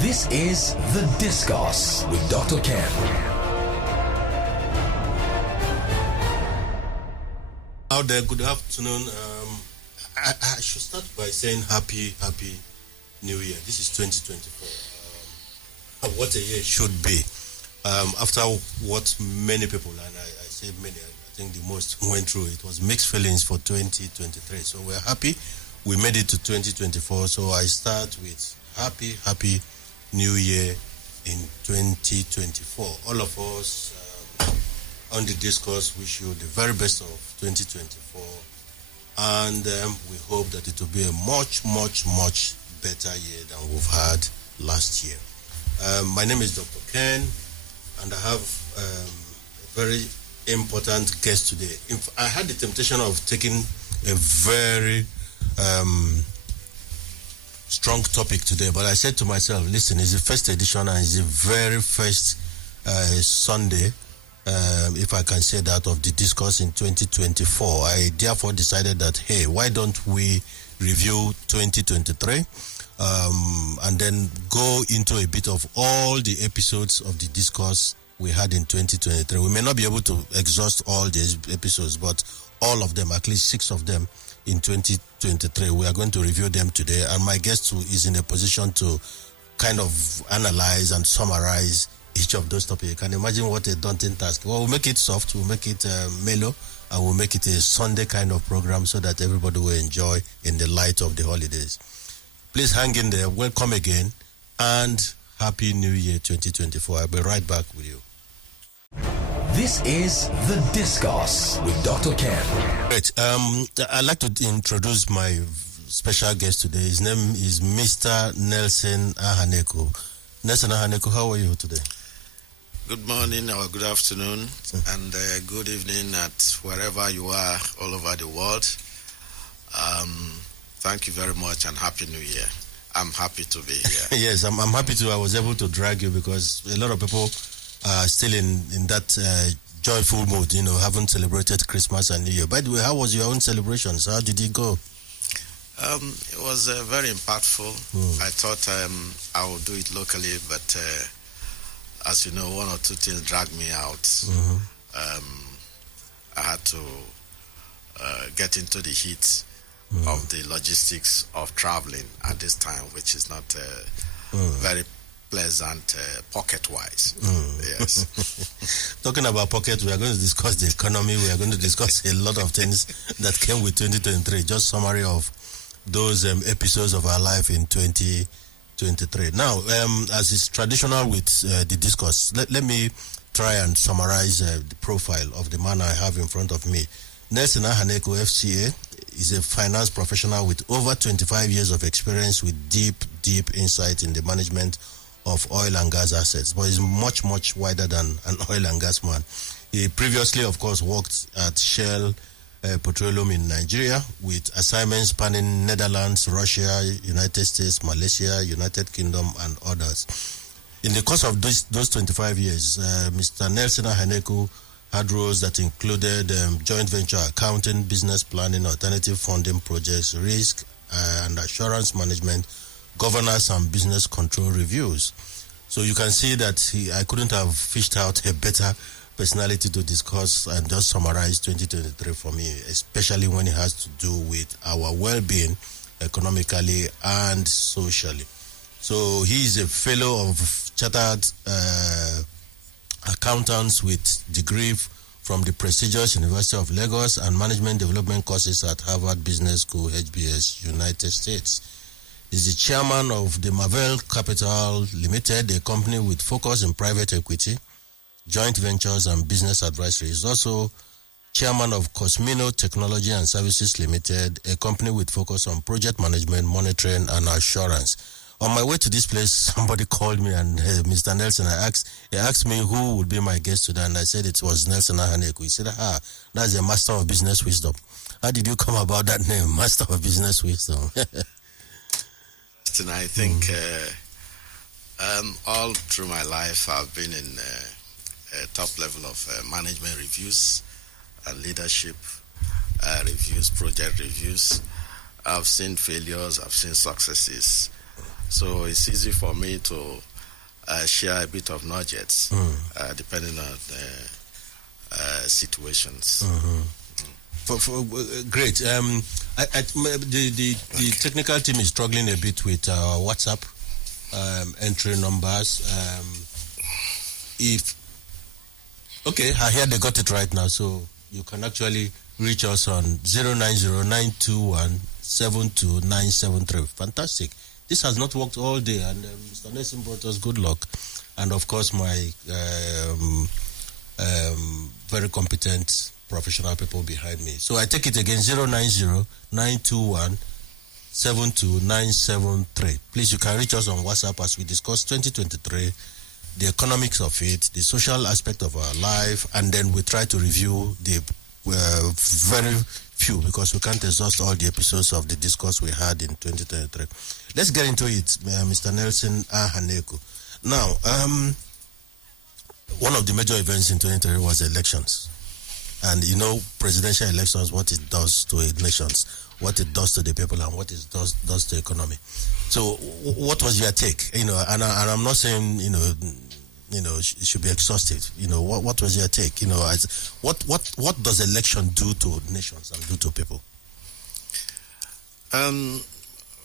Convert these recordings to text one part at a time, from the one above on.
This is The Discourse with Dr. Ken. Out there, good afternoon. I should start by saying happy New Year. This is 2024. What a year it should be. After what many people, and I say many, I think the most went through, it was mixed feelings for 2023. So we're happy we made it to 2024. So I start with happy New Year in 2024. All of us on the Discourse wish you the very best of 2024, and we hope that it will be a much better year than we've had last year. My name is Dr. Ken, and I have a very important guest today. I had the temptation of taking a very strong topic today, but I said to myself, listen, it's the first edition and it's the very first Sunday, if I can say that, of the Discourse in 2024. I therefore decided that, hey, why don't we review 2023 and then go into a bit of all the episodes of the Discourse we had in 2023. We may not be able to exhaust all these episodes, but all of them, at least 6 of them in 2023, we are going to review them today. And my guest is in a position to kind of analyze and summarize each of those topics. You can imagine what a daunting task. Well, we'll make it soft, we'll make it mellow, and we'll make it a Sunday kind of program so that everybody will enjoy in the light of the holidays. Please hang in there. Welcome again, and Happy New Year 2024. I'll be right back with you. This is The Discourse with Dr. Ken. Great. I'd like to introduce my special guest today. His name is Mr. Nelson Ahaneku. Nelson Ahaneku, how are you today? Good morning or good afternoon and good evening at wherever you are all over the world. Thank you very much and Happy New Year. I'm happy to be here. Yes, I'm happy to. I was able to drag you because a lot of people are still in that joyful mood, haven't celebrated Christmas and New Year. By the way, how was your own celebrations? How did it go? It was very impactful. I thought I would do it locally, but as you know, one or two things dragged me out. I had to get into the heat of the logistics of traveling at this time, which is not very pleasant pocket-wise. Yes. Talking about pocket, we are going to discuss the economy. We are going to discuss a lot of things that came with 2023. Just summary of those episodes of our life in 2023. Now, as is traditional with the Discourse, let me try and summarize the profile of the man I have in front of me. Nelson Ahaneku, FCA, is a finance professional with over 25 years of experience with deep insight in the management of oil and gas assets, but is much wider than an oil and gas man. He previously, of course, worked at Shell Petroleum in Nigeria with assignments spanning Netherlands, Russia, United States, Malaysia, United Kingdom, and others. In the course of those 25 years, Mr. Nelson Ahaneku had roles that included joint venture accounting, business planning, alternative funding projects, risk and assurance management, governance and business control reviews. So you can see that I couldn't have fished out a better personality to discuss and just summarize 2023 for me, especially when it has to do with our well-being economically and socially. So he is a fellow of chartered accountants with degree from the prestigious University of Lagos and management development courses at Harvard Business School, HBS, United States. He's the chairman of the Marvel Kapital Limited, a company with focus in private equity, joint ventures and business advisory. He's also chairman of Cosmino Technology and Services Limited, a company with focus on project management, monitoring and assurance. On my way to this place, somebody called me and Mr. Nelson, he asked me who would be my guest today, and I said it was Nelson Ahaneku. He said, that's a master of business wisdom. How did you come about that name, master of business wisdom? I think all through my life I've been in top level of management reviews and leadership reviews, project reviews. I've seen failures, I've seen successes. So it's easy for me to share a bit of nuggets depending on situations. Great. The technical team is struggling a bit with WhatsApp entry numbers. I hear they got it right now, so you can actually reach us on 090-921-72973. Fantastic. This has not worked all day, and Mr. Nelson brought us good luck. And of course, my very competent professional people behind me. So I take it again, 090-921-72973. Please, you can reach us on WhatsApp as we discuss 2023, the economics of it, the social aspect of our life, and then we try to review the very few, because we can't exhaust all the episodes of the discourse we had in 2023. Let's get into it, Mr. Nelson Ahaneku. Now, one of the major events in 2023 was elections. And you know, presidential elections, what it does to nations, what it does to the people, and what it does to the economy. So, what was your take? You know, and I'm not saying it should be exhaustive. You know, what was your take? You know, what does election do to nations and do to people?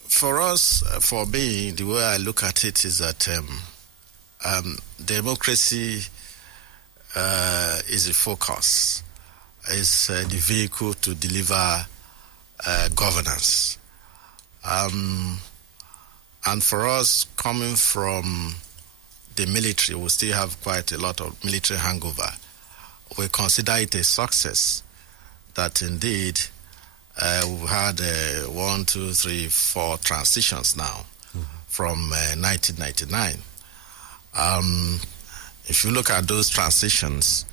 For us, for me, the way I look at it is that democracy is a focus. Is the vehicle to deliver governance. And for us, coming from the military, we still have quite a lot of military hangover. We consider it a success that indeed we've had 1, 2, 3, 4 transitions now from 1999. If you look at those transitions,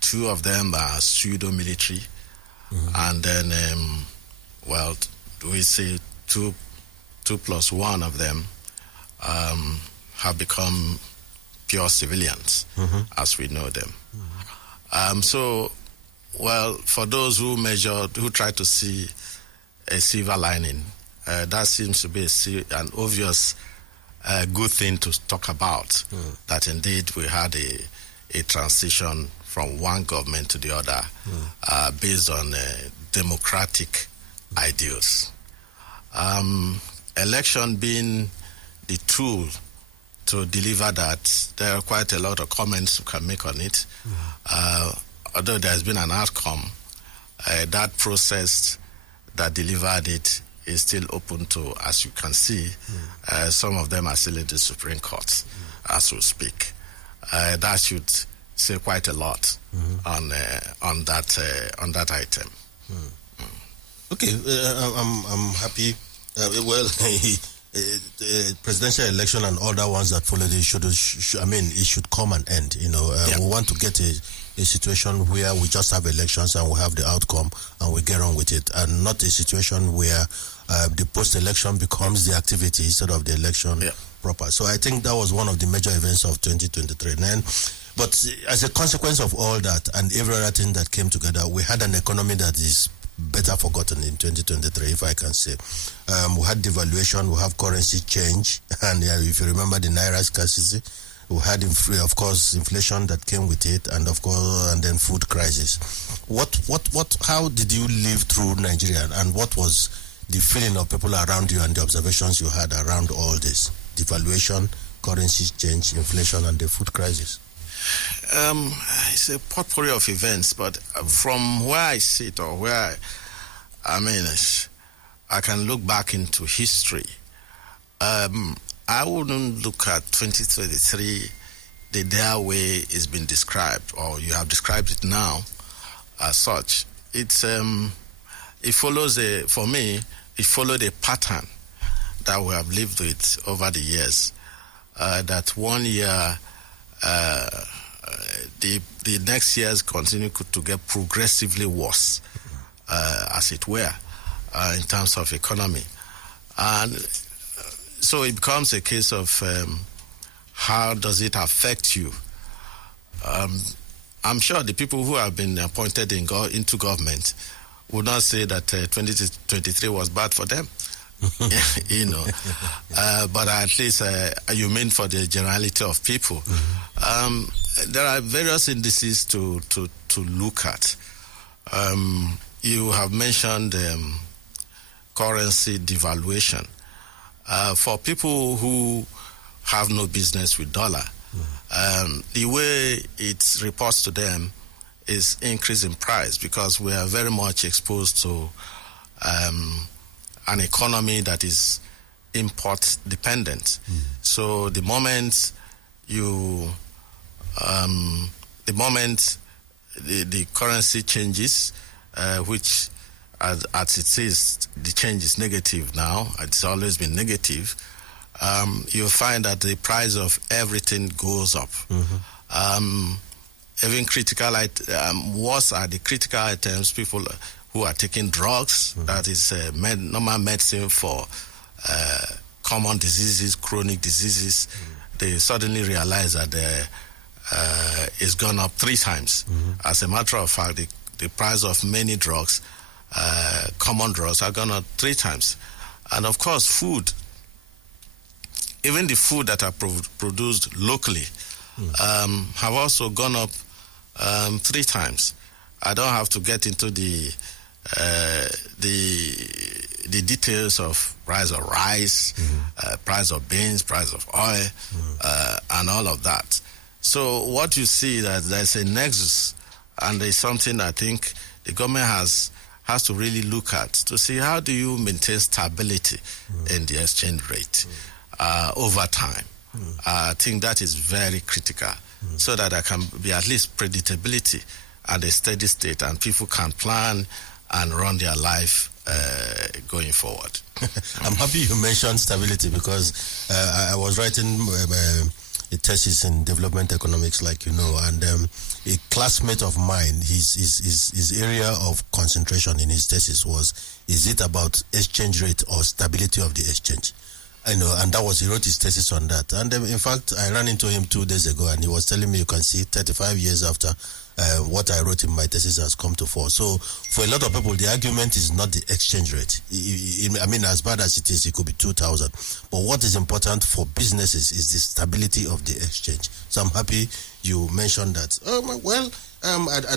2 of them are pseudo-military, and then, we say 2 plus 1 of them have become pure civilians, as we know them. For those who try to see a silver lining, that seems to be an obvious good thing to talk about, that indeed we had a transition from one government to the other based on democratic ideals. Election being the tool to deliver that, there are quite a lot of comments you can make on it. Although there has been an outcome, that process that delivered it is still open to, as you can see, some of them are still in the Supreme Court as we speak. That should say quite a lot on that item. Okay, I'm happy. Presidential election and other ones that followed it it should come and end. You know, we want to get a situation where we just have elections and we have the outcome and we get on with it, and not a situation where the post-election becomes the activity instead of the election proper. So I think that was one of the major events of 2023. But as a consequence of all that and every other thing that came together, we had an economy that is better forgotten in 2023, if I can say. We had devaluation, we have currency change, and if you remember the Naira scarcity, we had, of course, inflation that came with it, and of course, and then food crisis. How did you live through Nigeria, and what was the feeling of people around you and the observations you had around all this? Devaluation, currency change, inflation, and the food crisis. It's a potpourri of events, but from where I sit, or where I can look back into history. I wouldn't look at 2023 the way it's been described, or you have described it now as such. It follows for me, it followed a pattern that we have lived with over the years. That one year, the next years continue to get progressively worse, as it were, in terms of economy. And so it becomes a case of how does it affect you? I'm sure the people who have been appointed into government would not say that 2023 was bad for them. you know. But at least you mean for the generality of people. There are various indices to look at. You have mentioned currency devaluation. For people who have no business with dollar, the way it reports to them is increase in price, because we are very much exposed to an economy that is import dependent. So the moment the currency changes, which as it is, the change is negative now, it's always been negative, you'll find that the price of everything goes up. Even critical worse are the critical items, people who are taking drugs, that is normal medicine for common diseases, chronic diseases. They suddenly realize that it's gone up 3 times. As a matter of fact, the price of many drugs, common drugs, have gone up 3 times. And of course, food, even the food that are produced locally, have also gone up 3 times. I don't have to get into the details of price of rice, price of beans, price of oil, and all of that. So what you see that there's a nexus, and there's something I think the government has to really look at to see how do you maintain stability in the exchange rate over time. I think that is very critical, so that there can be at least predictability and a steady state, and people can plan and run their life going forward. I'm happy you mentioned stability, because I was writing a thesis in development economics, like you know, and a classmate of mine, his area of concentration in his thesis was, is it about exchange rate or stability of the exchange? I know, and that was, he wrote his thesis on that. And in fact, I ran into him 2 days ago, and he was telling me, you can see 35 years after what I wrote in my thesis has come to force. So for a lot of people, the argument is not the exchange rate. I mean, as bad as it is, it could be 2,000. But what is important for businesses is the stability of the exchange. So I'm happy you mentioned that. I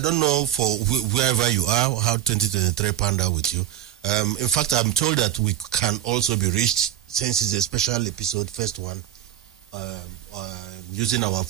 don't know for wherever you are, how 2023 panned out with you. In fact, I'm told that we can also be reached, since it's a special episode, first one, using our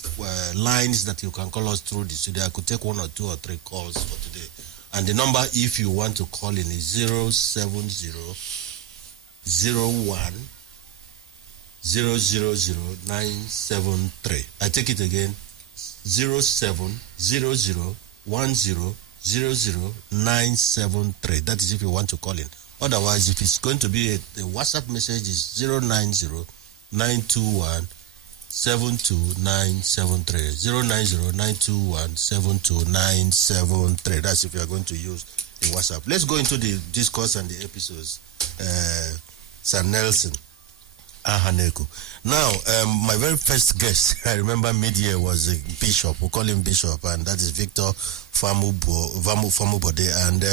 lines that you can call us through the studio. I could take 1 or 2 or 3 calls for today. And the number, if you want to call in, is 070-01-000-973. I take it again, 070-10-00-973. That is if you want to call in. Otherwise, if it's going to be a WhatsApp message, is 090-921-72973. 090-921-72973. That's if you are going to use the WhatsApp. Let's go into the discourse and the episodes. Sir Nelson Ahaneku. Now, my very first guest, I remember mid-year, was a bishop. We call him Bishop, and that is Victor Famubode. And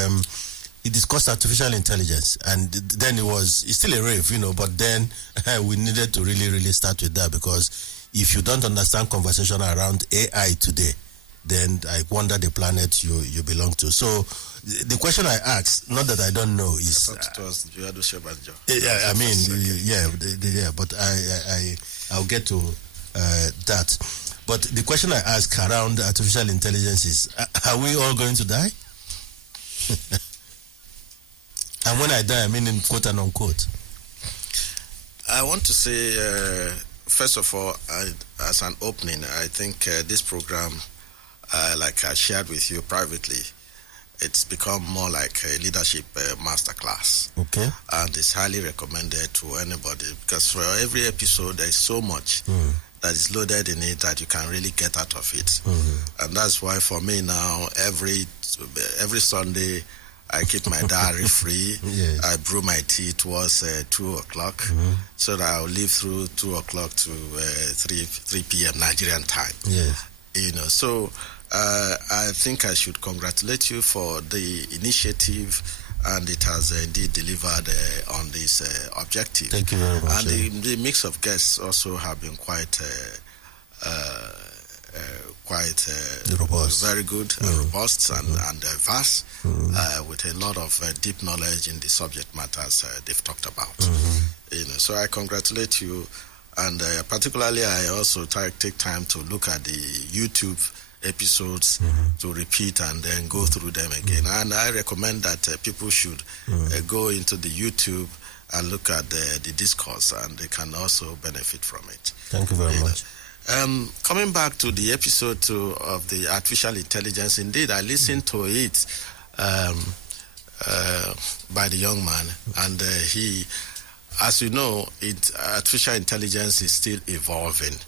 he discussed artificial intelligence, and then it's still a rave, you know, but then we needed to really start with that, because if you don't understand conversation around AI today, then I wonder the planet you belong to. So the question I asked, not that I don't know, is... I thought it was Juado Shebanjo. I mean, yeah, but I'll get to that. But the question I ask around artificial intelligence is, are we all going to die? And when I die, I mean in quote and unquote. I want to say, first of all, as an opening, I think this program, like I shared with you privately, it's become more like a leadership masterclass. Okay. And it's highly recommended to anybody, because for every episode, there's so much that is loaded in it that you can really get out of it. And that's why for me now, every Sunday, I keep my diary free. Yes. I brew my tea towards 2 o'clock, so that I'll live through 2 o'clock to 3 p.m. Nigerian time. Yes. You know, so I think I should congratulate you for the initiative and it has indeed delivered on this objective. Thank you very much. And the mix of guests also have been quite robust. Very good, robust and vast, with a lot of deep knowledge in the subject matters they've talked about. So I congratulate you, and particularly I also take time to look at the YouTube episodes to repeat and then go through them again. And I recommend that people should go into the YouTube and look at the discourse, and they can also benefit from it. Thank you very much. Coming back to the episode 2 of the artificial intelligence, indeed, I listened to it by the young man, and he, as you know, artificial intelligence is still evolving.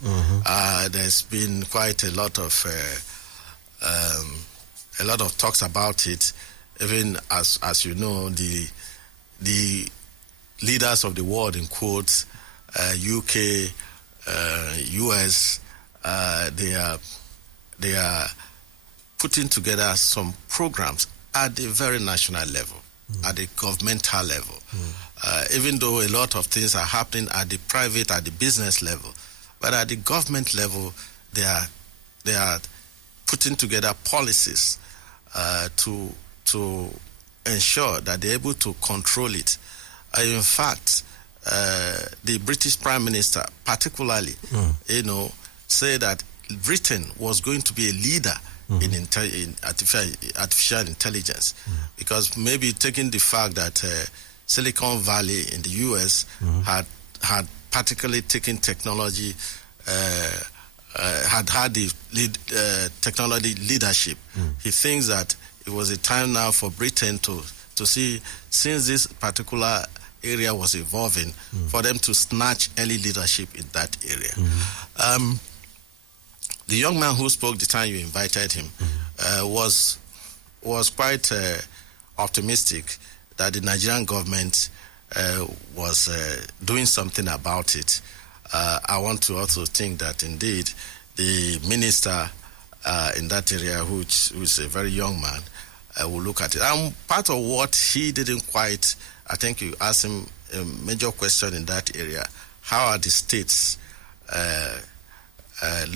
There's been quite a lot of talks about it. Even as you know, the leaders of the world, in quotes, UK, US, they are putting together some programs at the very national level, at the governmental level. Even though a lot of things are happening at the private, at the business level, but at the government level, they are putting together policies to ensure that they're able to control it. In fact, the British Prime Minister, particularly, said that Britain was going to be a leader in artificial intelligence, because maybe taking the fact that Silicon Valley in the US had particularly taken technology, had the technology leadership. He thinks that it was a time now for Britain to see, since this particular area was evolving, for them to snatch early leadership in that area. The young man who spoke the time you invited him was quite optimistic that the Nigerian government was doing something about it. I want to also think that indeed the minister in that area, who is a very young man, will look at it. And part of what he didn't quite, I think you asked him a major question in that area: how are the states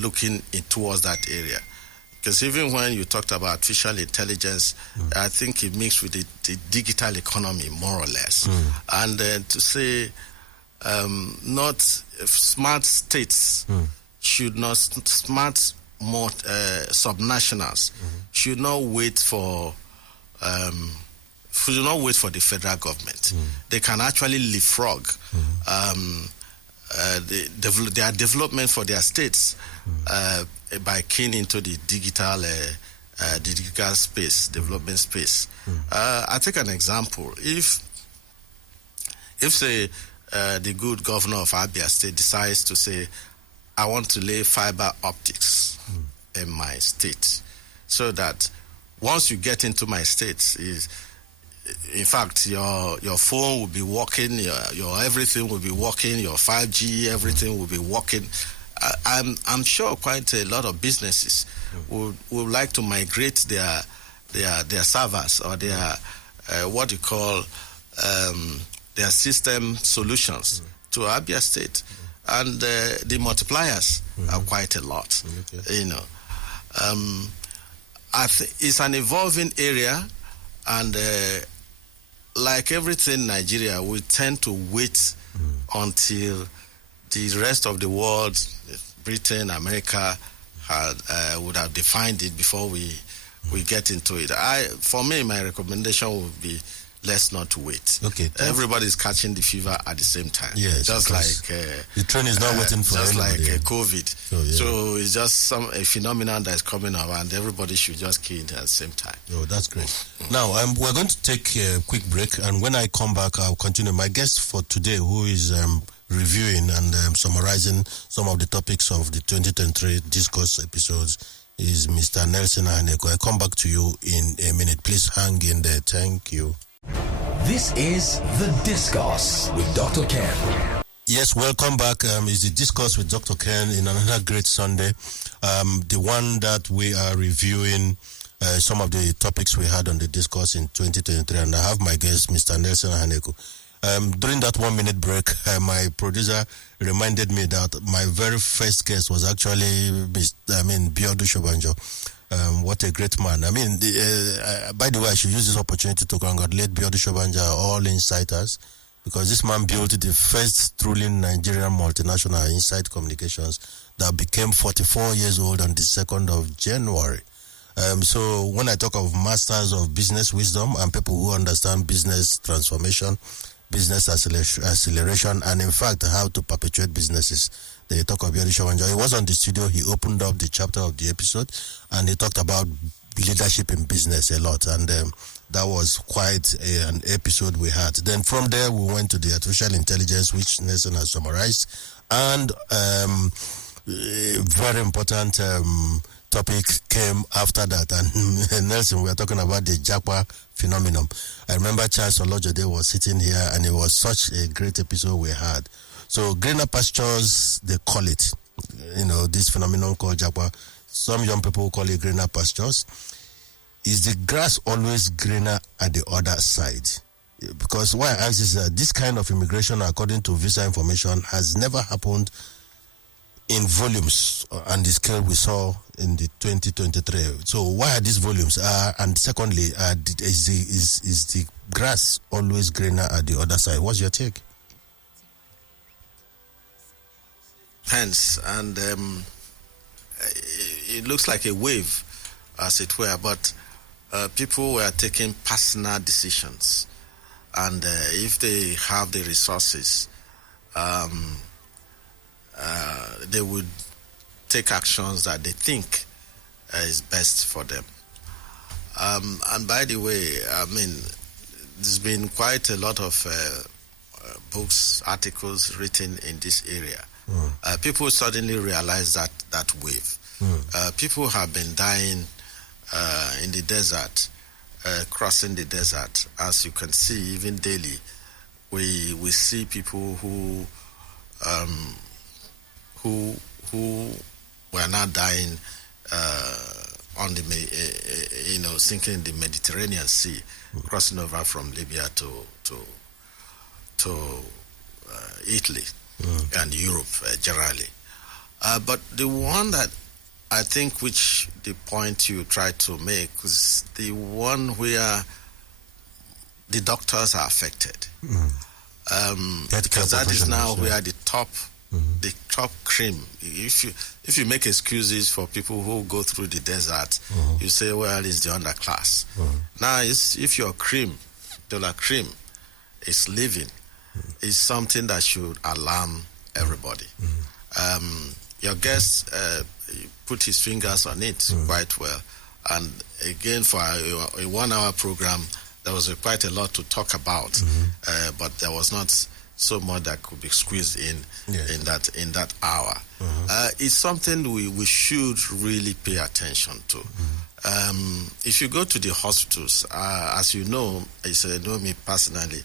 looking towards that area? Because even when you talked about artificial intelligence, I think it mixed with the digital economy, more or less. And to say not smart states should not, smart subnationals should not wait for the federal government. They can actually leapfrog their development for their states by keying into the digital space, development space. I take an example. If say the good governor of Abia State decides to say, I want to lay fiber optics in my state, so that once you get into my state, in fact, your phone will be working, your everything will be working, your 5G, everything will be working. I'm sure quite a lot of businesses would like to migrate their servers or their what you call their system solutions to Abia State, and the multipliers are quite a lot. It's an evolving area, and like everything in Nigeria, we tend to wait until the rest of the world, Britain, America, would have defined it before we get into it. For me, my recommendation would be, let's not wait. Okay. Everybody's catching the fever at the same time. Yes, just like the train is not waiting for just anybody. like COVID. So it's just a phenomenon that's coming up, and everybody should just key in at the same time. Oh, that's great. Now we're going to take a quick break, and when I come back, I'll continue. My guest for today, who is reviewing and summarizing some of the topics of the 2023 Discourse episodes, is Mr. Nelson Ahaneku. I come back to you in a minute. Please hang in there. Thank you. This is The Discourse with Dr. Ken. Yes, welcome back. It's The Discourse with Dr. Ken in another great Sunday. The one that we are reviewing some of the topics we had on the discourse in 2023, and I have my guest, Mr. Nelson Ahaneku. During that 1 minute break, my producer reminded me that my very first guest was actually Biodu Shobanjo. What a great man. I mean, by the way, I should use this opportunity to congratulate Biodu Shobanjo, all insiders, because this man built the first truly Nigerian multinational Insight Communications that became 44 years old on the 2nd of January. So when I talk of masters of business wisdom and people who understand business transformation, business acceleration, and in fact, how to perpetuate businesses, they talk of Biodu Shobanjo. He was on the studio, he opened up the chapter of the episode, and he talked about leadership in business a lot, and that was quite an episode we had. Then from there, we went to the artificial intelligence, which Nelson has summarized, and a very important topic came after that, and Nelson, we are talking about the Japa phenomenon. I remember Charles Olojode was sitting here, and it was such a great episode we had. So greener pastures, they call it, this phenomenon called Japa. Some young people call it greener pastures. Is the grass always greener at the other side? Because why I ask is that this kind of immigration, according to visa information, has never happened in volumes and the scale we saw in the 2023. So why are these volumes? And secondly, is the grass always greener at the other side? What's your take? Hence, and it looks like a wave, as it were, but people were taking personal decisions, and if they have the resources, they would take actions that they think is best for them. And by the way, I mean, there's been quite a lot of books, articles written in this area. People suddenly realize that wave. People have been dying in the desert, crossing the desert. As you can see, even daily, we see people who were not dying on the sinking in the Mediterranean Sea, crossing over from Libya to Italy and Europe generally. But the one that I think, which the point you tried to make, is the one where the doctors are affected. Because that is now where the top cream. If you make excuses for people who go through the desert, you say, well, it's the underclass. Now, if your dollar cream is living, is something that should alarm everybody. Your guest put his fingers on it quite well. And again, for a 1 hour program, there was quite a lot to talk about, but there was not so much that could be squeezed in that hour. It's something we should really pay attention to. If you go to the hospitals, as you know, as you know me personally,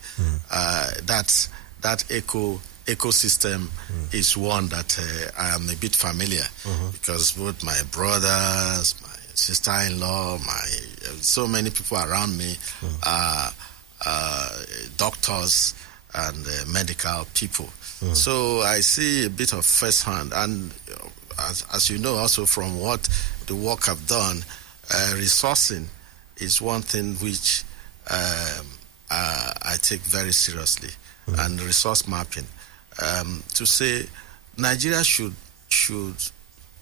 that ecosystem is one that I am a bit familiar, because both my brothers, my sister-in-law, so many people around me are doctors and medical people. So I see a bit of first-hand, and as you know also from what the work I've done, resourcing is one thing which I take very seriously, and resource mapping. To say Nigeria should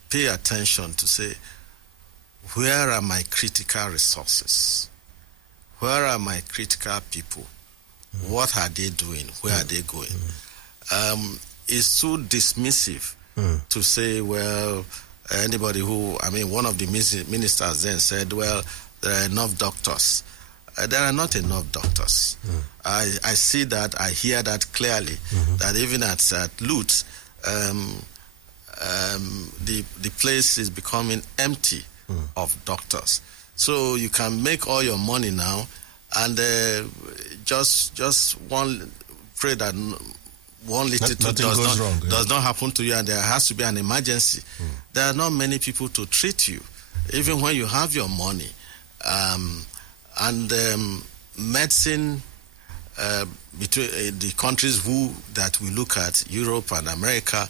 pay attention to say, where are my critical resources? Where are my critical people? What are they doing? Where are they going? It's too dismissive to say, well, anybody one of the ministers then said, well, there are enough doctors. There are not enough doctors. I see that, I hear that clearly, that even at Lutz, the place is becoming empty of doctors. So you can make all your money now, and just pray that one little does not happen to you, and there has to be an emergency. There are not many people to treat you. Even when you have your money, medicine between the countries that we look at, Europe and America,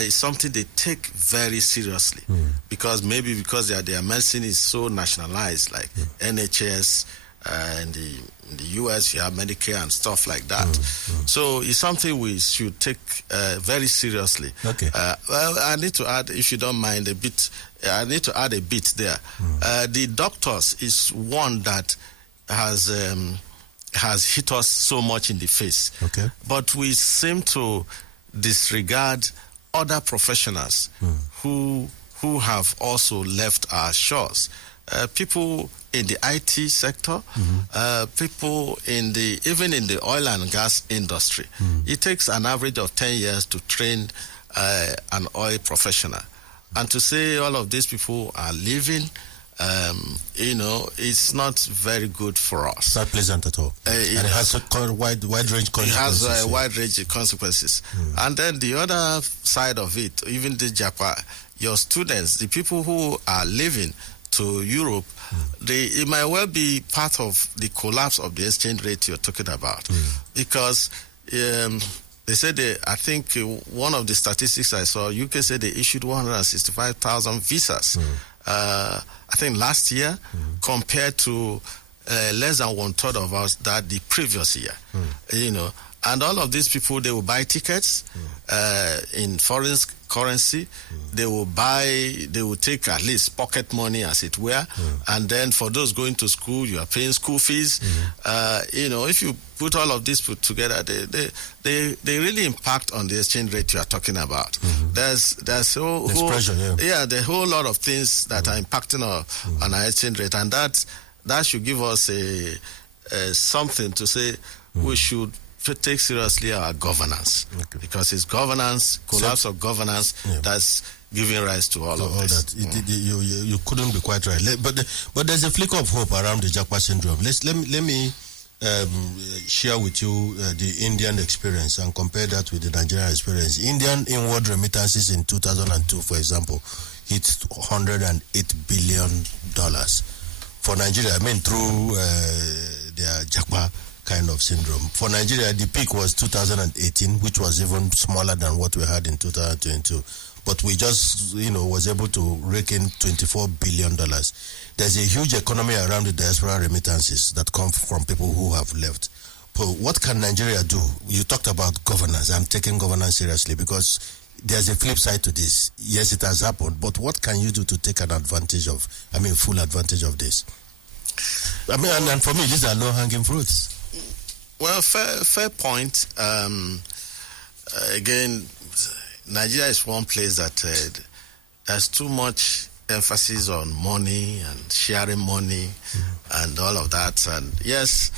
is something they take very seriously because their medicine is so nationalized, like NHS. In the US, you have Medicare and stuff like that. So it's something we should take very seriously. Okay. Well, I need to add, if you don't mind, a bit. I need to add a bit there. The doctors is one that has hit us so much in the face. Okay. But we seem to disregard other professionals who have also left our shores. People in the IT sector, people even in the oil and gas industry. It takes an average of 10 years to train an oil professional. And to say all of these people are leaving, it's not very good for us. Not pleasant at all. And it has a wide range consequences. It has a wide range of consequences. And then the other side of it, even the Japan, your students, the people who are leaving to Europe, it might well be part of the collapse of the exchange rate you're talking about. Because they said, I think one of the statistics I saw, UK said they issued 165,000 visas, I think last year, compared to less than 1/3 of us that the previous year. And all of these people, they will buy tickets in foreign currency. They will take at least pocket money, as it were. And then for those going to school, you are paying school fees. If you put all of this together, they really impact on the exchange rate you are talking about. There's pressure, the whole lot of things that are impacting on our exchange rate, and that should give us something to say we should take seriously our governance, because it's collapse of governance that's giving rise to all of this. That. You couldn't be quite right, but there's a flicker of hope around the Japa syndrome. Let me share with you the Indian experience and compare that with the Nigerian experience. Indian inward remittances in 2002, for example, hit $108 billion. For Nigeria, through their Japa kind of syndrome. For Nigeria, the peak was 2018, which was even smaller than what we had in 2022. But we just, was able to rake in $24 billion. There's a huge economy around the diaspora remittances that come from people who have left. But what can Nigeria do? You talked about governance. I'm taking governance seriously because there's a flip side to this. Yes, it has happened, but what can you do to take full advantage of this? And for me, these are low-hanging fruits. Well, fair point. Again, Nigeria is one place that there's too much emphasis on money and sharing money and all of that. And yes,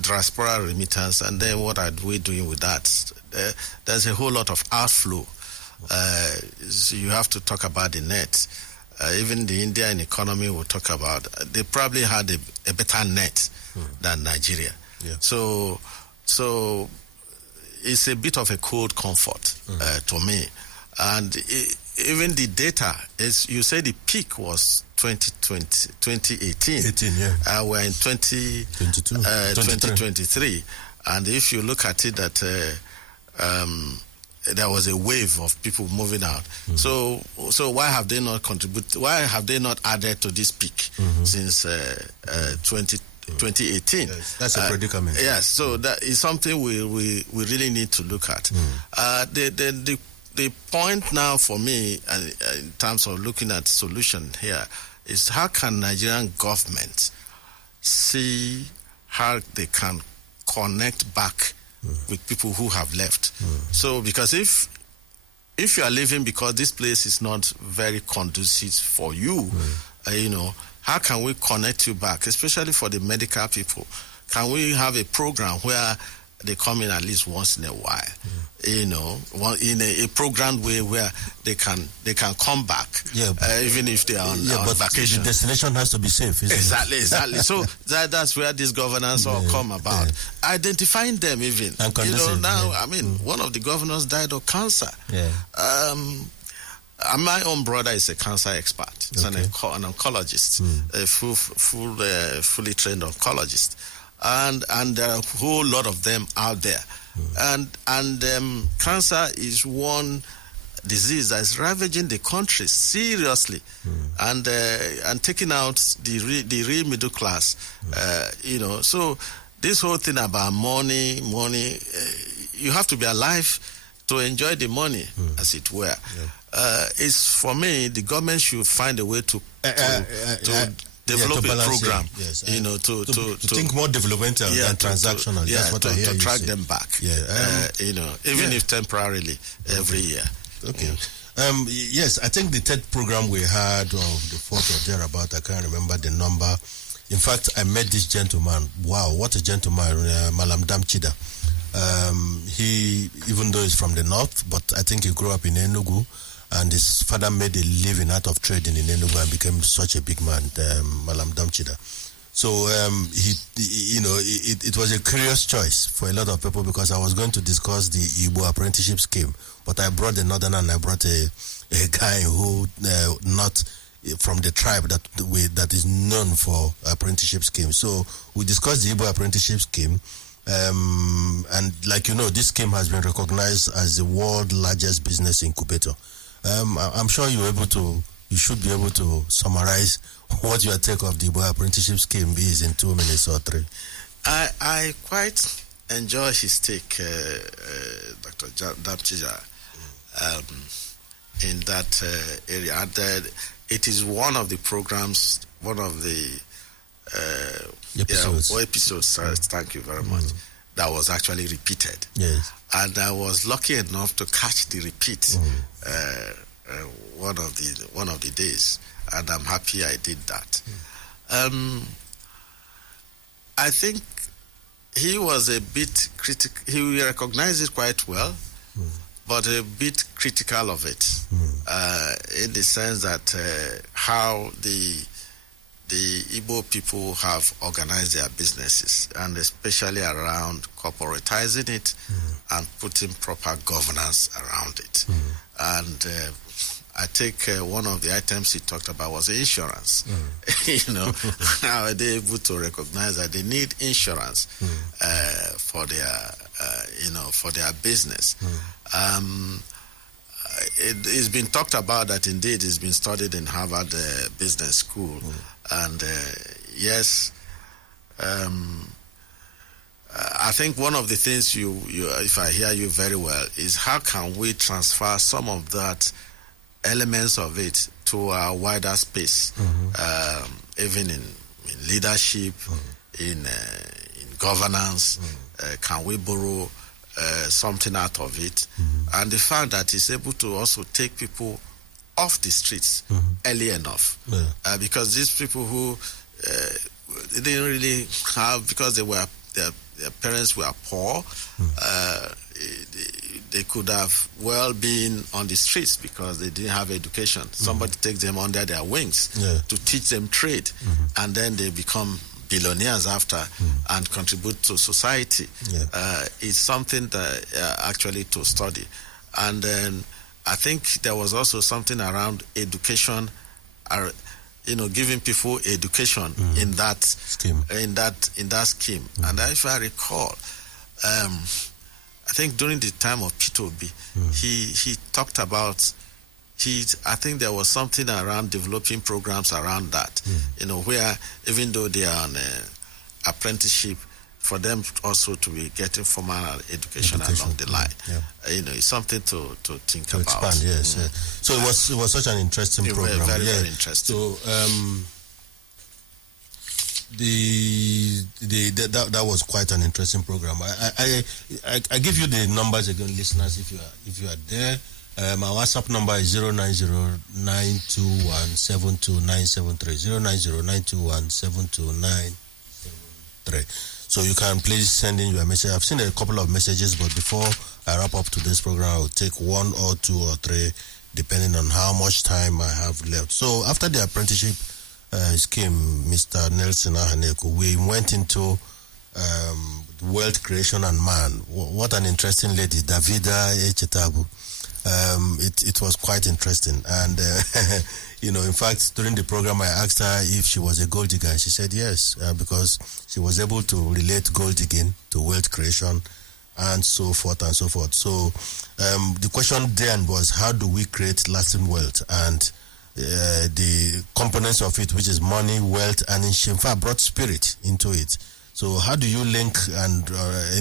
diaspora remittance, and then what are we doing with that? There's a whole lot of outflow. So you have to talk about the net. Even the Indian economy will talk about, they probably had a better net than Nigeria. Yeah. So it's a bit of a cold comfort to me. And even the data is, you say the peak was 2018. We're in 2023. And if you look at it, that there was a wave of people moving out. So why have they not contributed? Why have they not added to this peak since 2018? Yes, that's a predicament. Yes, so that is something we really need to look at. The point now for me, in terms of looking at solution here, is how can Nigerian government see how they can connect back with people who have left. So, because if you are leaving because this place is not very conducive for you, how can we connect you back, especially for the medical people? Can we have a program where they come in at least once in a while, in a programmed way where they can come back, even if they are on vacation. The destination has to be safe, isn't exactly, it? Exactly. So that's where this governance all come about. Identifying them even. And now, one of the governors died of cancer. my own brother is a cancer expert. He's an oncologist, a fully trained oncologist, and there are a whole lot of them out there. And cancer is one disease that is ravaging the country seriously, and taking out the real middle class. So this whole thing about money, you have to be alive to enjoy the money, as it were. It's, for me, the government should find a way to develop a program, to think more developmental than transactional. That's what I hear to you track say. them back. Even if temporarily, every year. Okay. Yes, I think the third program we had, or the fourth or thereabout, I can't remember the number. In fact, I met this gentleman. Wow, what a gentleman, Malam Damchida. He, even though he's from the north, but I think he grew up in Enugu, and his father made a living out of trading in Enugu and became such a big man, Malam Damchida. So it was a curious choice for a lot of people, because I was going to discuss the Igbo apprenticeship scheme, but I brought the northern, and I brought a guy who not from the tribe that is known for apprenticeship scheme. So we discussed the Igbo apprenticeship scheme. And like this scheme has been recognized as the world's largest business incubator. I'm sure you should be able to summarize what your take of the Igbo apprenticeship scheme is in 2 minutes or 3. I quite enjoy his take, Dr. Damchija, in that area. And it is one of the programs, one of the episodes, thank you very much, that was actually repeated. Yes. And I was lucky enough to catch the repeat one of the days, and I'm happy I did that. I think he was a bit critical. He recognized it quite well, but a bit critical of it, in the sense that how the Igbo people have organized their businesses, and especially around corporatizing it and putting proper governance around it. And I think one of the items he talked about was insurance. How are they able to recognize that they need insurance for their business? It's been talked about that indeed it's been studied in Harvard Business School. And yes, I think one of the things you, if I hear you very well, is how can we transfer some of that elements of it to a wider space, even in leadership, in governance. Can we borrow something out of it? And the fact that it's able to also take people off the streets early enough, because these people who they didn't really have, because their parents were poor, they could have well been on the streets because they didn't have education. Somebody takes them under their wings to teach them trade, and then they become billionaires after and contribute to society. It's something that actually to study. And then I think there was also something around education, giving people education in that scheme. In that scheme. And if I recall, I think during the time of P2B, he talked about. I think there was something around developing programs around that. Where even though they are on apprenticeship, for them also to be getting formal education along the line. It's something to think about. Expand, yes. So it was such an interesting program. Very, very interesting. So that was quite an interesting program. I give you the numbers again, listeners, if you are there. My WhatsApp number is 090-921-72973. 090-921-72973. So you can please send in your message. I've seen a couple of messages, but before I wrap up today's program, I'll take 1 or 2 or 3, depending on how much time I have left. So after the apprenticeship scheme, Mr. Nelson Ahaneku, we went into wealth creation and man. What an interesting lady, Davida Echetabu. it was quite interesting. And, in fact, during the program, I asked her if she was a gold digger, and she said yes, because she was able to relate gold digging to wealth creation and so forth and so forth. So the question then was, how do we create lasting wealth? And the components of it, which is money, wealth, and in fact brought spirit into it. So how do you link and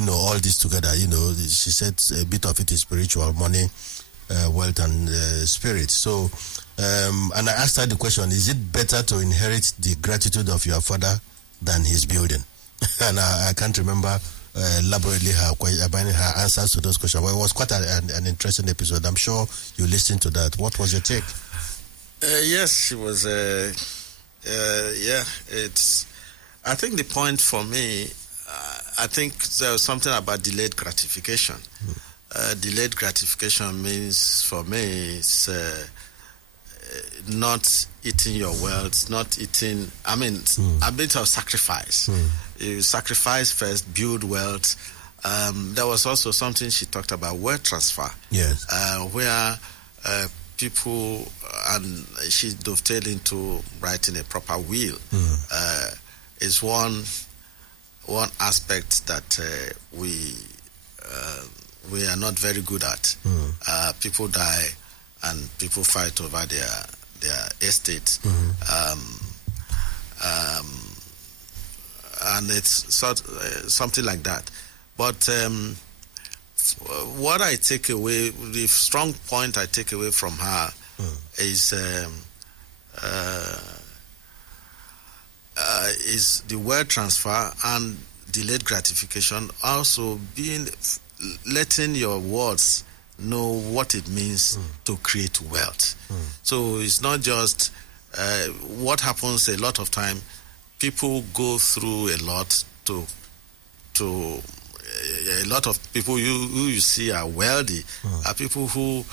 all this together? She said a bit of it is spiritual, money, wealth, and spirit. So and I asked her the question: is it better to inherit the gratitude of your father than his building? And I can't remember elaborately her answers to those questions. Well, it was quite an interesting episode. I'm sure you listened to that. What was your take? Yes, she was. It's. I think the point for me, I think there was something about delayed gratification. Delayed gratification means for me it's not eating your wealth, not eating. I mean, a bit of sacrifice. You sacrifice first, build wealth. There was also something she talked about, wealth transfer. Yes. Where people, and she dovetailed into writing a proper will. Is one aspect that we are not very good at. People die and people fight over their estate. And it's something like that. But what I take away, the strong point I take away from her is the wealth transfer and delayed gratification, also letting your words know what it means to create wealth. So it's not just what happens a lot of time. People go through a lot to a lot of people who you see are wealthy are people who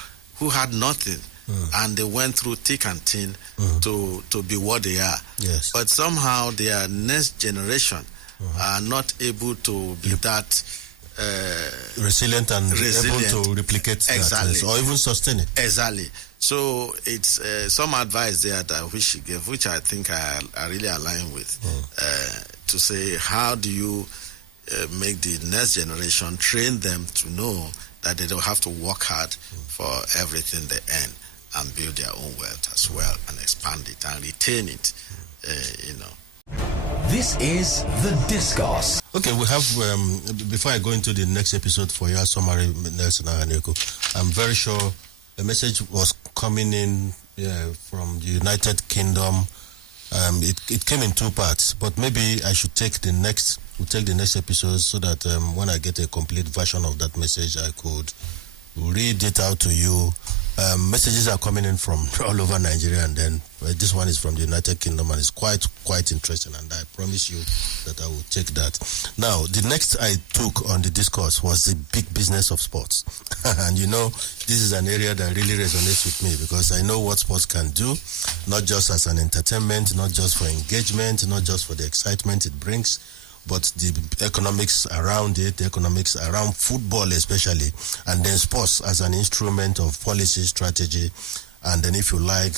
had nothing. And they went through thick and thin to be what they are. Yes. But somehow their next generation are not able to be that resilient and able to replicate that or even sustain it. Exactly. So it's some advice there that which she gave, which I think I really align with, to say how do you make the next generation, train them to know that they don't have to work hard for everything they earn, and build their own wealth as well, and expand it and retain it, This is the Discourse. Okay, we have, before I go into the next episode for your summary, Nelson Ahaneku, I'm very sure a message was coming in from the United Kingdom. It came in two parts, but maybe I should take the next episode so that when I get a complete version of that message, I could read it out to you. Messages are coming in from all over Nigeria, and then this one is from the United Kingdom, and it's quite interesting, and I promise you that I will take that. Now, the next I took on the discourse was the big business of sports. And this is an area that really resonates with me, because I know what sports can do, not just as an entertainment, not just for engagement, not just for the excitement it brings, but the economics around it, the economics around football especially, and then sports as an instrument of policy strategy, and then, if you like,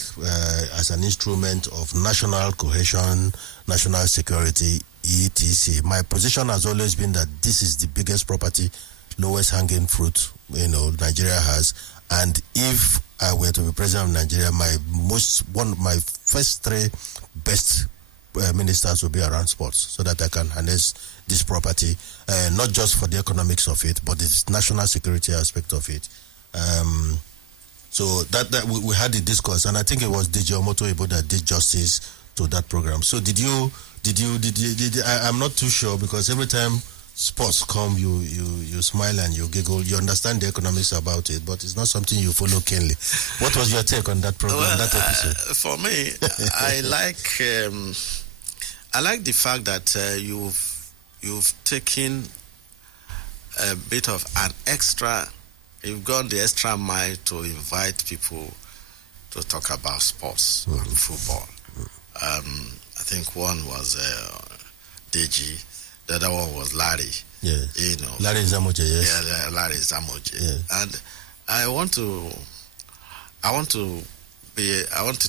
as an instrument of national cohesion, national security, etc. My position has always been that this is the biggest property, lowest hanging fruit, Nigeria has. And if I were to be president of Nigeria, my first three best ministers will be around sports, so that I can harness this property, not just for the economics of it, but the national security aspect of it. So that we had the discourse, and I think it was DJ Omoto Ibo that did justice to that program. So did you? I'm not too sure, because every time sports come, you smile and you giggle. You understand the economics about it, but it's not something you follow keenly. What was your take on that program, that episode? For me, I like the fact that you've taken a bit of an extra. You've gone the extra mile to invite people to talk about sports and football. I think one was Deji, the other one was Larry. Yeah. Larry Zamoje, yes. Yeah, Larry Zamoje. Yeah. I want to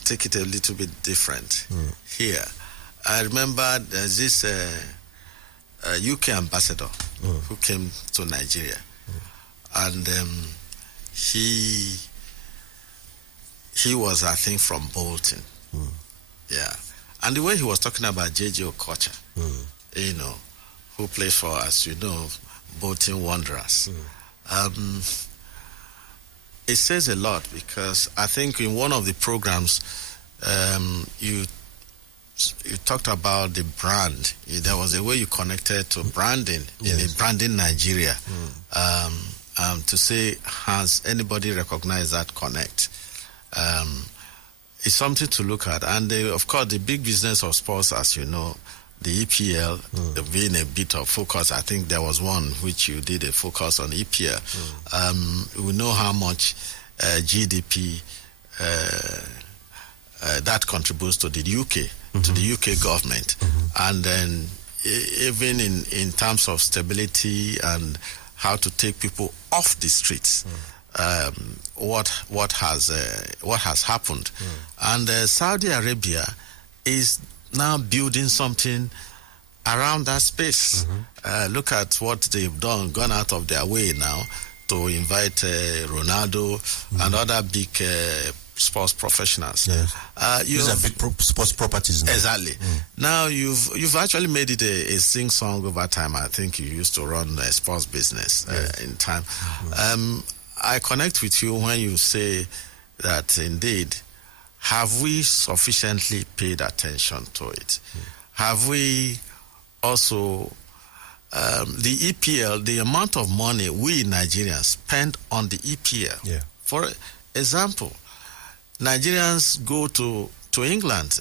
take it a little bit different here. I remember there's this UK ambassador who came to Nigeria, and he was, I think, from Bolton. Yeah, and the way he was talking about J.J. Okocha, who plays for, as you know, Bolton Wanderers. It says a lot, because I think in one of the programs you talked about the brand. There was a way you connected to branding, branding Nigeria, to say, has anybody recognized that connect? It's something to look at. And of course, the big business of sports, as you know, the EPL being a bit of focus. I think there was one which you did a focus on EPL. We know how much GDP that contributes to the UK, to the UK government. And then even in terms of stability and how to take people off the streets, what has happened. And Saudi Arabia is now building something around that space. Look at what they've done, gone out of their way now to invite Ronaldo and other big sports professionals. These are big sports properties now. Exactly. Now you've actually made it a sing-song over time. I think you used to run a sports business in time. I connect with you when you say that indeed, have we sufficiently paid attention to it? Have we also, the EPL, the amount of money we Nigerians spend on the EPL? For example, Nigerians go to England.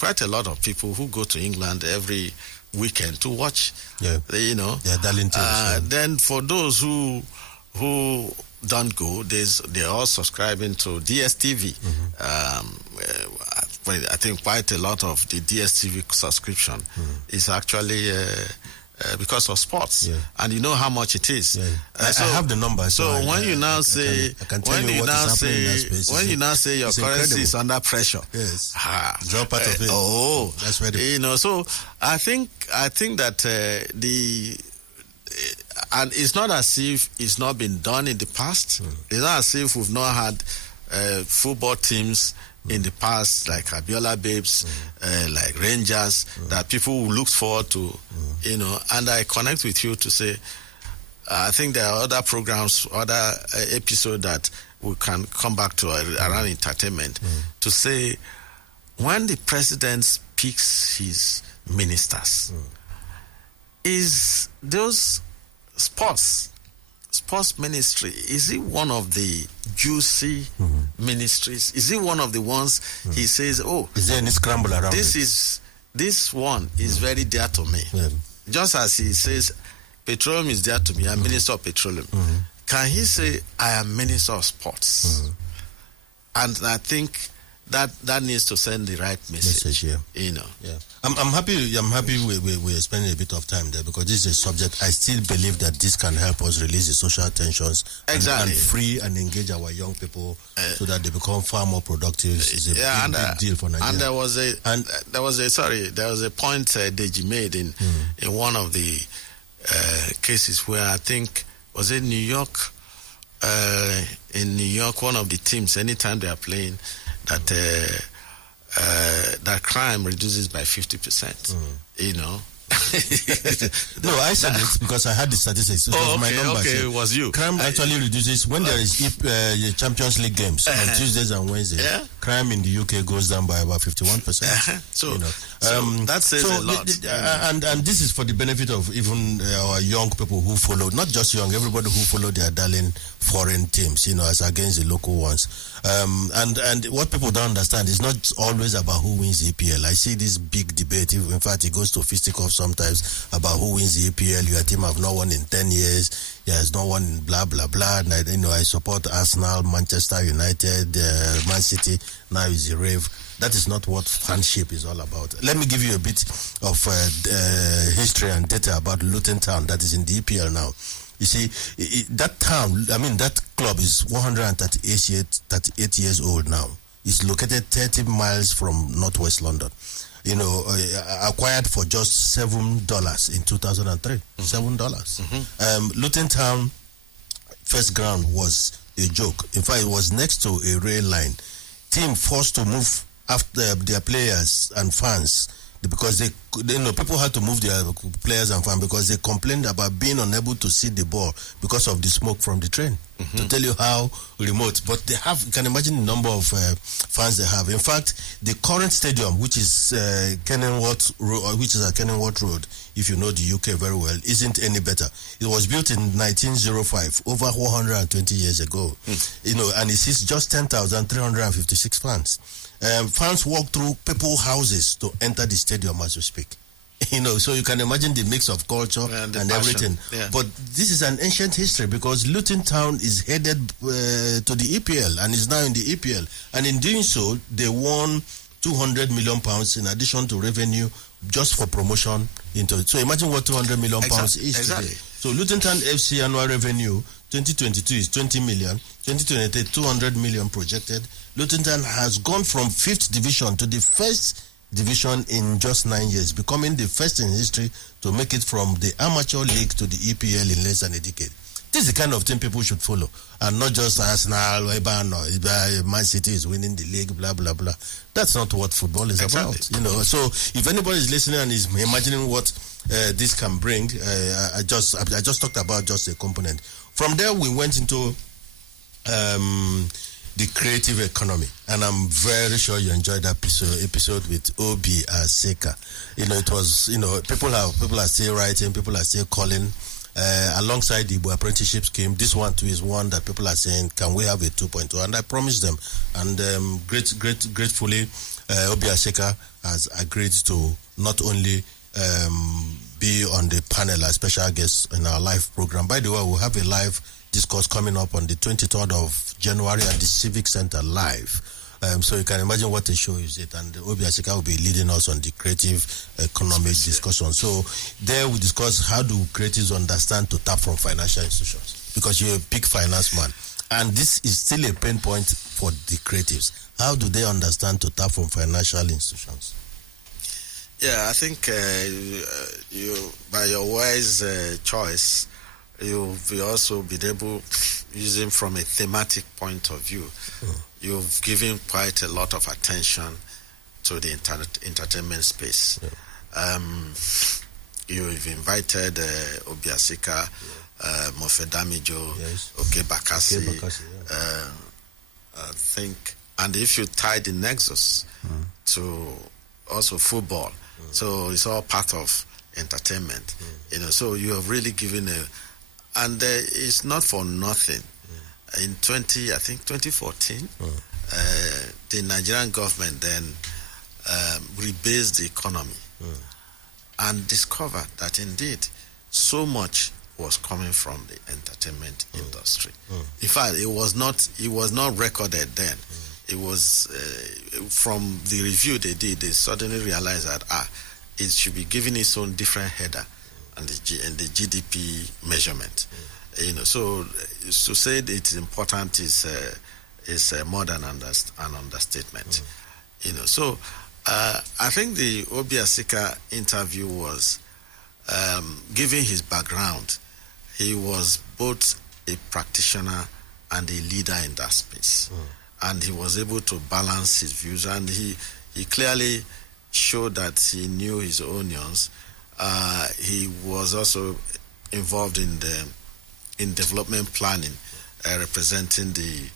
Quite a lot of people who go to England every weekend to watch, their darling teams. Then for those who don't go, they're all subscribing to DSTV. I think quite a lot of the DSTV subscription is actually because of sports, and you know how much it is. I have the number. So when you now say, when you now say your currency is under pressure, it's all part of it. That's ready. So I think that and it's not as if it's not been done in the past. It's not as if we've not had football teams in the past, like Abiola Babes, like Rangers, that people look forward to, and I connect with you to say, I think there are other programs, other episodes that we can come back to around entertainment, to say, when the president picks his ministers, is those sports ministry, is it one of the juicy ministries? Is it one of the ones he says, is there any scramble around this one is very dear to me? Just as he says petroleum is dear to me, I'm minister of petroleum. Can he say I am minister of sports? And I think that needs to send the right message. I'm happy we're spending a bit of time there, because this is a subject I still believe that this can help us release the social tensions and free and engage our young people so that they become far more productive. It's a big deal for Nigeria. And there was a point Deji made in one of the cases where I think, was it New York? In New York, one of the teams, anytime they are playing, that crime reduces by 50%. No, I said it because I had the statistics. It was my numbers. It was you. Crime actually reduces when there is Champions League games on Tuesdays and Wednesdays. Crime in the UK goes down by about 51%. So that says a lot. And this is for the benefit of even our young people who follow, not just young, everybody who follow their darling foreign teams, as against the local ones. And what people don't understand is not always about who wins the EPL. I see this big debate. In fact, it goes to fisticuffs sometimes about who wins the EPL. Your team have not won in 10 years. It's not won in blah, blah, blah. And I support Arsenal, Manchester United, Man City. Now is the rave. That is not what fanship is all about. Let me give you a bit of history and data about Luton Town that is in the EPL now. You see, that town, that club is 138 years old now. It's located 30 miles from northwest London. Acquired for just $7 in 2003. $7. Luton Town first ground was a joke. In fact, it was next to a rail line. Team forced to move after their players and fans because people had to move their players and fans because they complained about being unable to see the ball because of the smoke from the train. To tell you how remote, but you can imagine the number of fans they have. In fact, the current stadium, which is Kenilworth Road, if you know the UK very well, isn't any better. It was built in 1905, over 120 years ago. And it seats just 10,356 fans. Fans walk through people's houses to enter the stadium as we speak. So you can imagine the mix of culture and everything. Yeah. But this is an ancient history because Luton Town is headed to the EPL and is now in the EPL. And in doing so, they won £200 million in addition to revenue just for promotion into it. So imagine what £200 million is today. So Luton Town FC annual revenue 2022 is 20 million, 2023 200 million projected. Luton Town has gone from 5th division to the 1st division in just 9 years, becoming the first in history to make it from the amateur league to the EPL in less than a decade. This is the kind of thing people should follow, and not just Arsenal, Man City is winning the league, blah blah blah. That's not what football is about, So if anybody is listening and is imagining what this can bring, I just talked about just a component. From there, we went into the creative economy, and I'm very sure you enjoyed that episode with Obi Aseka. It was people are still writing, people are still calling. Alongside the apprenticeship scheme, this one too is one that people are saying, can we have a 2.2? And I promised them, and gratefully, Obi Aseka has agreed to not only be on the panel as special guest in our live program. By the way, we'll have a live discourse coming up on the 23rd of January at the Civic Center live. So you can imagine what a show is it. And Obi Aseka will be leading us on the creative economic discussion. So there we discuss how do creatives understand to tap from financial institutions. Because you're a big finance man. And this is still a pain point for the creatives. How do they understand to tap from financial institutions? Yeah, I think you, by your wise choice, you've also been able, using from a thematic point of view, you've given quite a lot of attention to the entertainment space. You've invited Obi Aseka, Mofedamijo, Oke Bakassi, I think, and if you tie the nexus to also football, so it's all part of entertainment, so you have really given and it's not for nothing. In 2014, the Nigerian government then rebased the economy and discovered that indeed so much was coming from the entertainment industry. In fact, it was not recorded then. It was from the review they did, they suddenly realized that it should be given its own different header and the GDP measurement. So to say that it's important is more than an understatement. So I think the Obi Aseka interview was given his background. He was both a practitioner and a leader in that space, and he was able to balance his views. And he clearly showed that he knew his onions. He was also involved in development planning, representing the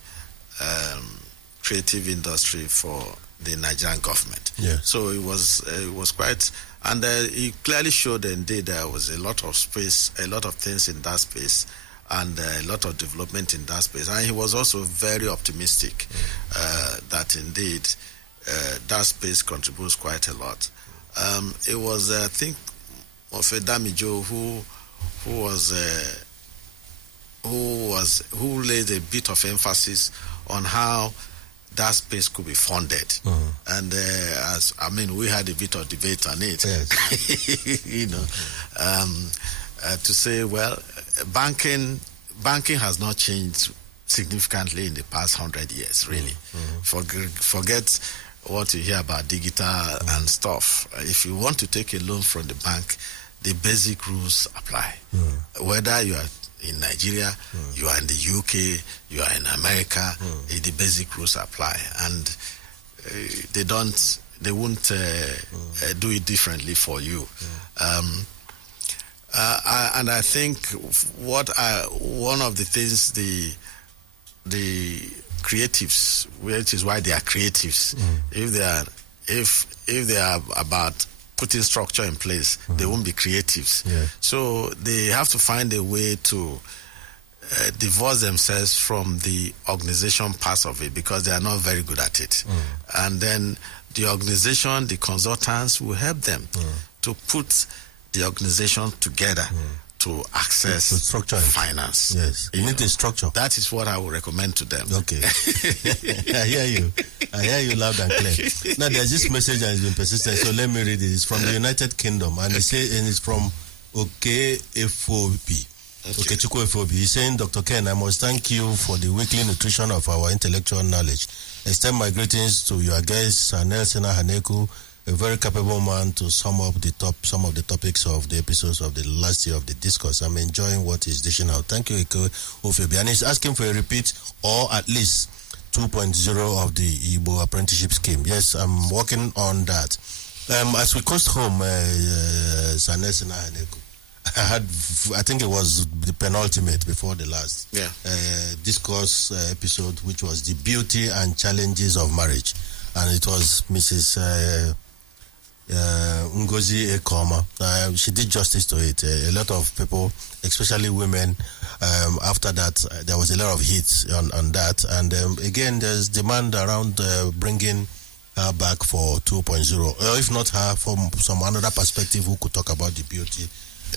creative industry for the Nigerian government. So it was quite, and he clearly showed indeed there was a lot of space, a lot of things in that space, and a lot of development in that space. And he was also very optimistic that indeed that space contributes quite a lot. It was, I think, Mofedamijo who laid a bit of emphasis on how that space could be funded, and we had a bit of debate on it. to say, well, banking has not changed significantly in the past 100 years, really. Forget what you hear about digital and stuff. If you want to take a loan from the bank, the basic rules apply. Whether you are in Nigeria, you are in the UK, you are in America, the basic rules apply. And they won't do it differently for you. And I think one of the things the creatives, which is why they are creatives, if they are about putting structure in place, they won't be creatives. So they have to find a way to divorce themselves from the organization part of it, because they are not very good at it. And then the organization, the consultants will help them to put the organization together to access structure finance. Yes, you need the structure. That is what I would recommend to them. Okay. I hear you loud and clear. Now there's this message that has been persistent, so let me read it. It's from the United Kingdom, and it's from OKFOB. Okay, Chukwu. He's saying, Dr. Ken, I must thank you for the weekly nutrition of our intellectual knowledge. Extend my greetings to your guest, Nelson Ahaneku, a very capable man to sum up some of the topics of the episodes of the last year of the Discourse. I'm enjoying what he's dishing out. Thank you, Ofebi. And he's asking for a repeat or at least 2.0 of the Igbo apprenticeship scheme. Yes, I'm working on that. As we coast home, Nelson Ahaneku, I think it was the penultimate before the last Discourse episode, which was the beauty and challenges of marriage. And it was Mrs. Ngozi Ekoma. She did justice to it. A lot of people, especially women, after that, there was a lot of hits on that. And again, there's demand around bringing her back for 2.0. Or if not her, from some another perspective who could talk about the beauty.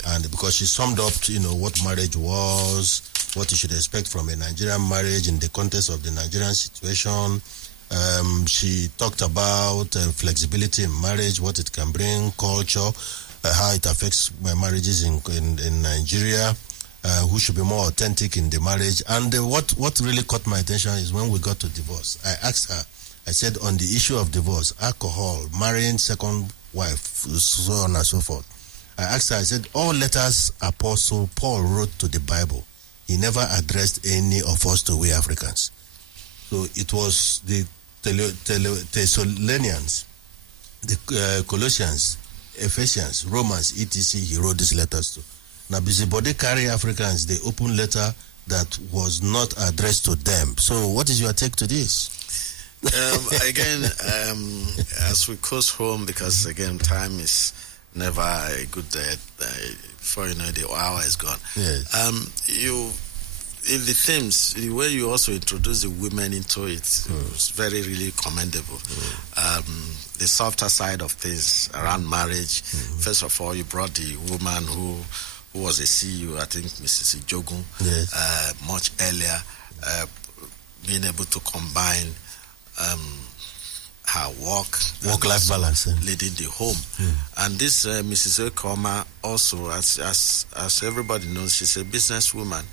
And because she summed up, what marriage was, what you should expect from a Nigerian marriage in the context of the Nigerian situation. She talked about flexibility in marriage, what it can bring, culture, how it affects marriages in Nigeria, who should be more authentic in the marriage. And what really caught my attention is when we got to divorce. I asked her, I said, on the issue of divorce, alcohol, marrying second wife, so on and so forth. I asked her, I said, all letters Apostle Paul wrote to the Bible, he never addressed any of us to we Africans. So it was the Thessalonians, the Colossians, Ephesians, Romans, etc. he wrote these letters to. Now, busybody carry Africans, the open letter that was not addressed to them. So what is your take to this? Again, as we close home, because again, time is never a good before the hour is gone. Yes. In the themes, the way you also introduce the women into it was very, really commendable. The softer side of things around marriage. First of all, you brought the woman who was a CEO, I think Mrs. Ijogun, much earlier, being able to combine her work-life balance, leading the home. And this Mrs. Ekoma also, as everybody knows, she's a businesswoman,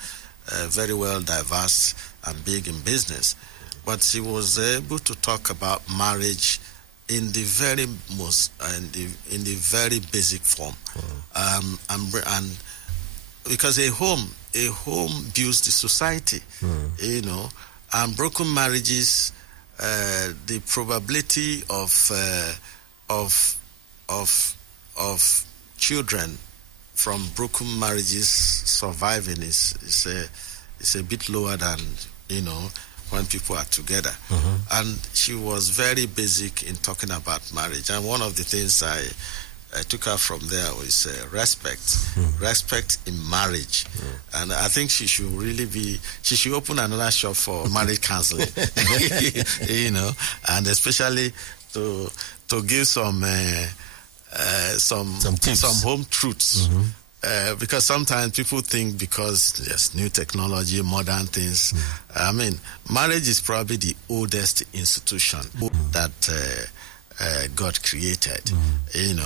very well diverse and big in business. But she was able to talk about marriage in the very most, in the very basic form, and because a home builds the society, and broken marriages. The probability of children from broken marriages surviving is a bit lower than when people are together. And she was very basic in talking about marriage. And one of the things I took her from there was respect in marriage. And I think she should she should open another shop for marriage counseling, and especially to give some tips, some home truths. Because sometimes people think because there's new technology, modern things. I mean, marriage is probably the oldest institution that God created.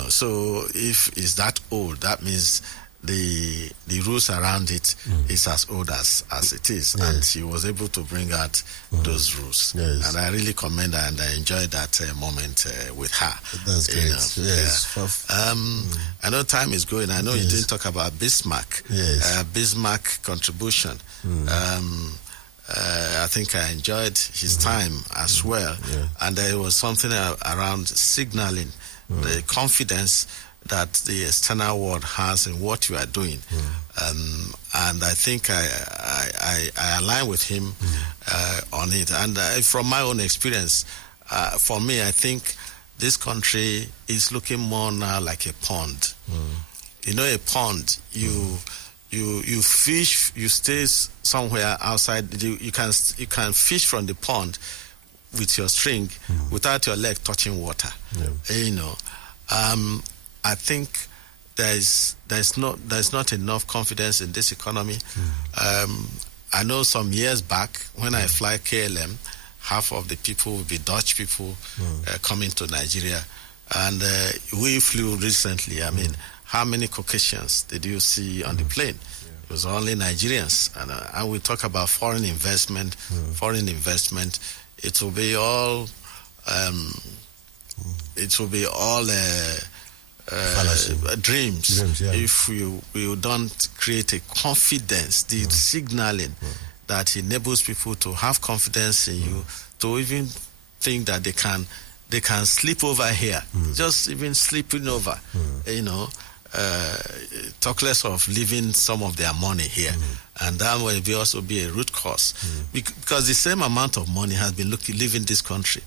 So if it's that old, that means the rules around it is as old as it is, and he was able to bring out those rules. Yes. And I really commend her, and I enjoyed that moment with her. That's great. Yes. I know time is going. I know you didn't talk about Bismarck. Yes. Bismarck contribution. I think I enjoyed his time as well, and there was something around signaling the confidence that the external world has in what you are doing, and I think I align with him on it. And from my own experience, for me, I think this country is looking more now like a pond. You know, a pond, you fish, you stay somewhere outside. You can fish from the pond with your string without your leg touching water. You know, I think there's not enough confidence in this economy. I know some years back when I fly KLM, half of the people will be Dutch people coming to Nigeria, and we flew recently. I mean, how many Caucasians did you see on the plane? It was only Nigerians, and we talk about foreign investment. Foreign investment, it will be all. It will be all dreams if we don't create a confidence, the signaling that enables people to have confidence in you, to even think that they can sleep over here, just even sleeping over, you know. Talk less of leaving some of their money here, and that will also be a root cause, because the same amount of money has been leaving this country.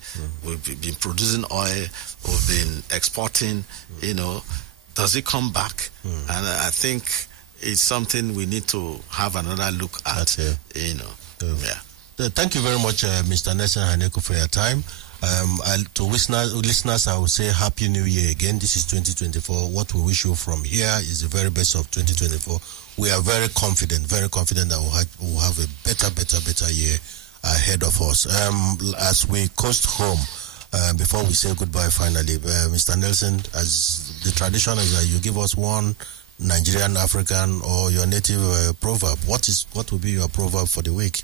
We've been producing oil, we've been exporting. You know, does it come back? And I think it's something we need to have another look at. You know, Thank you very much, Mr. Nelson Ahaneku, for your time. To listeners, I will say Happy New Year again. This is 2024. What we wish you from here is the very best of 2024. We are very confident that we'll have a better year ahead of us. As we coast home, before we say goodbye finally, Mr. Nelson, as the tradition is that you give us one Nigerian, African, or your native proverb. What will be your proverb for the week?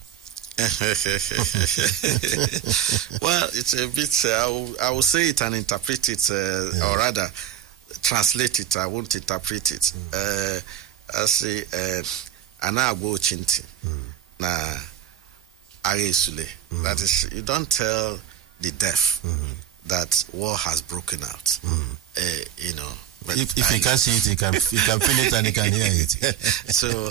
Well, it's a bit, I will say it and interpret it, or rather translate it. I won't interpret it. I say, Ana agbo chinti na aresule. That is, you don't tell the deaf that war has broken out. You know. But if he can see it, he can feel it and he can hear it. So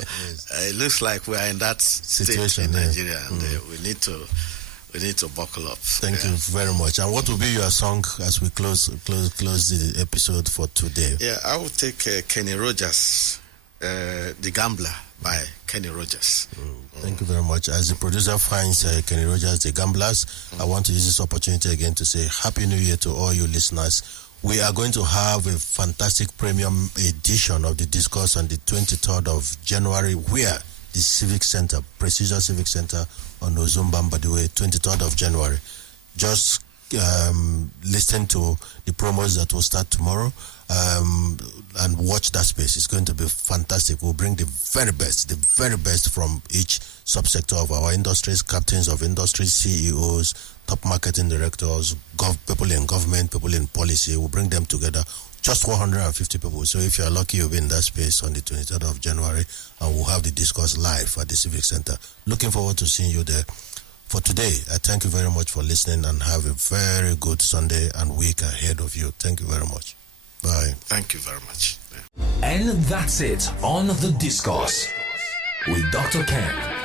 it looks like we are in that situation in Nigeria, and we need to buckle up. Thank you very much. And what will be your song as we close the episode for today? Yeah, I will take Kenny Rogers, The Gambler by Kenny Rogers. Thank you very much. As the producer finds Kenny Rogers, The Gamblers, I want to use this opportunity again to say Happy New Year to all you listeners. We are going to have a fantastic premium edition of the Discourse on the 23rd of January, where the Civic Center, Prestigious Civic Center on Ozumba Mbadiwe, 23rd of January. Just listen to the promos that will start tomorrow and watch that space. It's going to be fantastic. We'll bring the very best from each subsector of our industries, captains of industries, CEOs, top marketing directors, people in government, people in policy. We'll bring them together, just 150 people. So if you're lucky, you'll be in that space on the 23rd of January, and we'll have the Discourse live at the Civic Center. Looking forward to seeing you there. For today, I thank you very much for listening, and have a very good Sunday and week ahead of you. Thank you very much. Bye. Thank you very much. And that's it on The Discourse with Dr. Ken.